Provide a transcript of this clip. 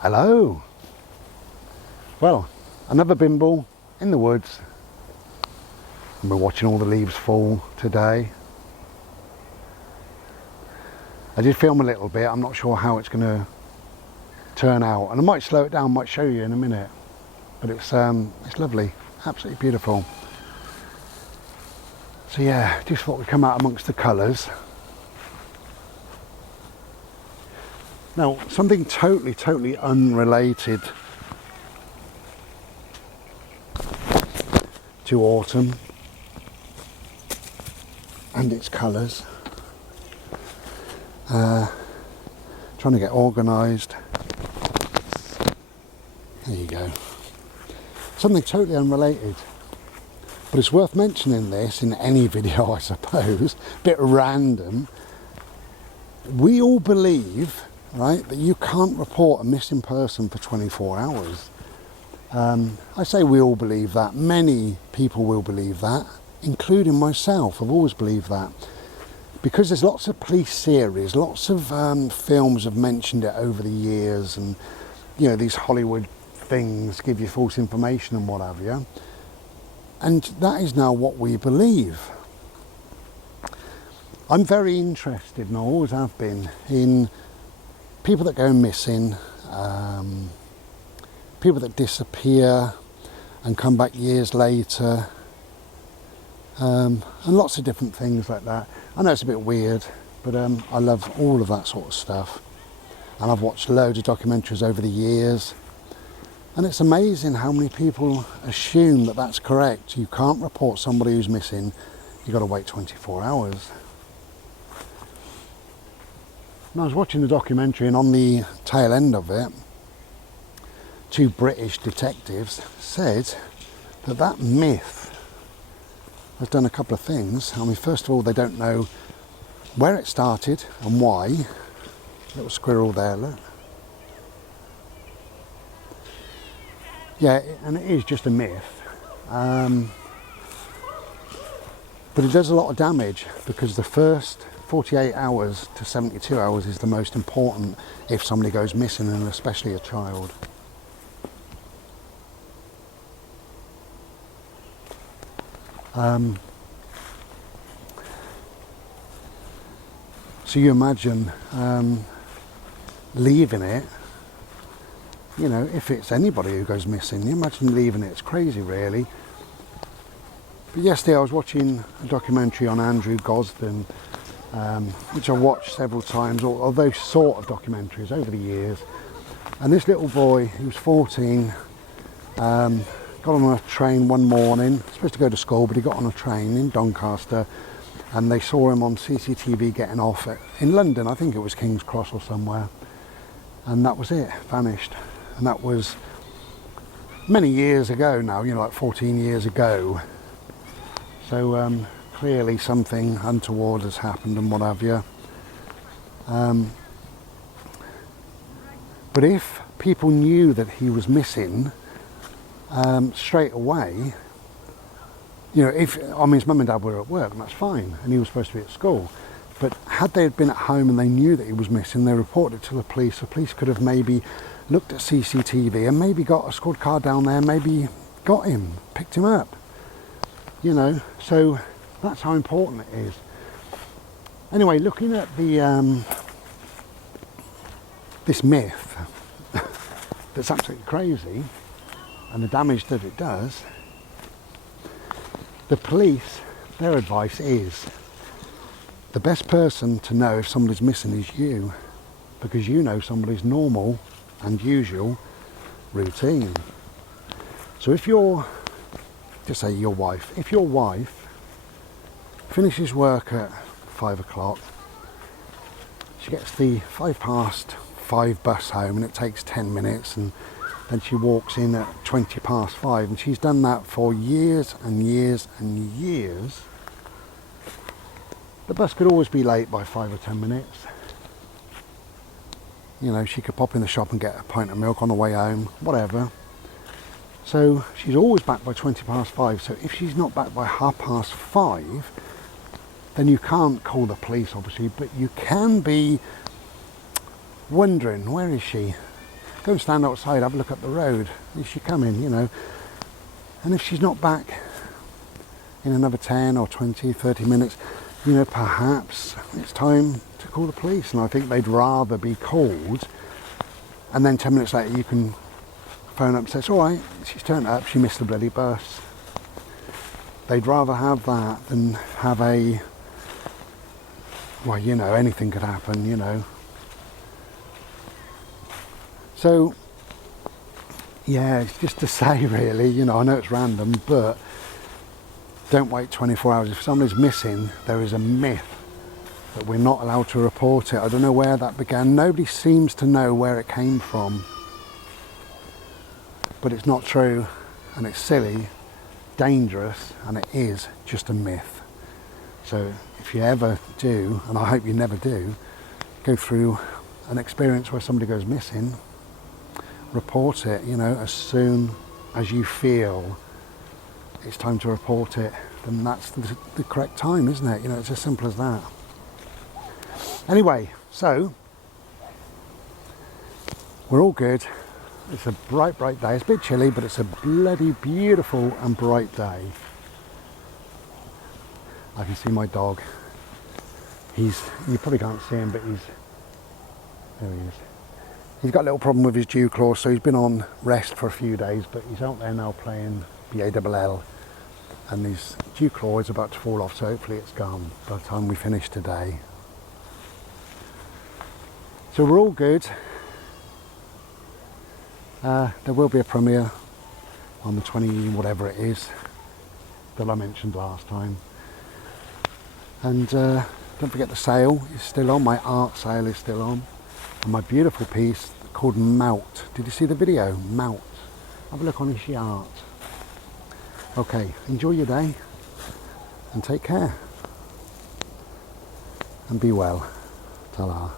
Hello. Well, another bimble in the woods. And we're watching all the leaves fall today. I did film a little bit. I'm not sure how it's going to turn out, and I might slow it down, might show you in a minute. But it's lovely, absolutely beautiful. So yeah, just thought we'd come out amongst the colours. Now, something totally unrelated to autumn and its colours. Trying to get organised. There you go. Something totally unrelated. But it's worth mentioning this in any video, I suppose. Bit random. We all believe, right, that you can't report a missing person for 24 hours. I say we all believe that. Many people will believe that, including myself. I've always believed that. Because there's lots of police series, lots of films have mentioned it over the years, and you know, these Hollywood things give you false information and what have you. And that is now what we believe. I'm very interested, and I always have been, in people that go missing, people that disappear and come back years later, and lots of different things like that. I know it's a bit weird, but I love all of that sort of stuff. And I've watched loads of documentaries over the years. And it's amazing how many people assume that that's correct. You can't report somebody who's missing. You've got to wait 24 hours. And I was watching the documentary, and on the tail end of it, two British detectives said that that myth has done a couple of things. I mean, first of all, they don't know where it started and why. Little squirrel there, look. Yeah, and it is just a myth. But it does a lot of damage, because the first 48 hours to 72 hours is the most important if somebody goes missing, and especially a child. So you imagine leaving it. You know, if it's anybody who goes missing, you imagine leaving it. It's crazy, really. But yesterday I was watching a documentary on Andrew Gosden, which I've watched several times, or those sort of documentaries over the years. And this little boy, who was 14, got on a train one morning, supposed to go to school, but he got on a train in Doncaster, and they saw him on CCTV getting off in London. I think it was King's Cross or somewhere. And that was it, vanished. And that was many years ago now, you know, like 14 years ago. So clearly something untoward has happened and what have you. But if people knew that he was missing straight away, you know, I mean, his mum and dad were at work, and that's fine, and he was supposed to be at school. But had they been at home and they knew that he was missing, they reported it to the police. The police could have maybe looked at CCTV and maybe got a squad car down there, maybe got him, picked him up. You know, so that's how important it is. Anyway, looking at the this myth that's absolutely crazy, and the damage that it does, the police, their advice is, the best person to know if somebody's missing is you, because you know somebody's normal and usual routine. So if you're, just say your wife, if your wife finishes work at 5 o'clock, she gets the 5:05 bus home, and it takes 10 minutes, and then she walks in at 5:20, and she's done that for years and years and years. The bus could always be late by 5 or 10 minutes. You know, she could pop in the shop and get a pint of milk on the way home, whatever. So she's always back by 5:20. So if she's not back by 5:30, then you can't call the police, obviously, but you can be wondering, where is she? go and stand outside, have a look up the road. Is she coming, you know? And if she's not back in another 10 or 20, 30 minutes, you know, perhaps it's time to call the police. And I think they'd rather be called, and then 10 minutes later you can phone up and say, it's all right, she's turned up, she missed the bloody bus. They'd rather have that than have a, well, you know, anything could happen, you know. So, yeah, it's just to say really, you know, I know it's random, but don't wait 24 hours. If somebody's missing, there is a myth that we're not allowed to report it. I don't know where that began. Nobody seems to know where it came from. But it's not true, and it's silly, dangerous, and it is just a myth. So if you ever do, and I hope you never do, go through an experience where somebody goes missing, report it, you know, as soon as you feel it's time to report it, then that's the correct time, isn't it? You know, it's as simple as that. Anyway, so we're all good. It's a bright, bright day. It's a bit chilly, but it's a bloody beautiful and bright day. I can see my dog. You probably can't see him, but there he is. He's got a little problem with his dew claw, so he's been on rest for a few days, but he's out there now playing BALL, and his dew claw is about to fall off, so hopefully it's gone by the time we finish today. So we're all good. There will be a premiere on the 20 whatever it is that I mentioned last time, and don't forget the sale is still on. My art sale is still on, and my beautiful piece called Mount. Did you see the video? Mount. Have a look on his art. Okay, enjoy your day and take care and be well. Ta-ra.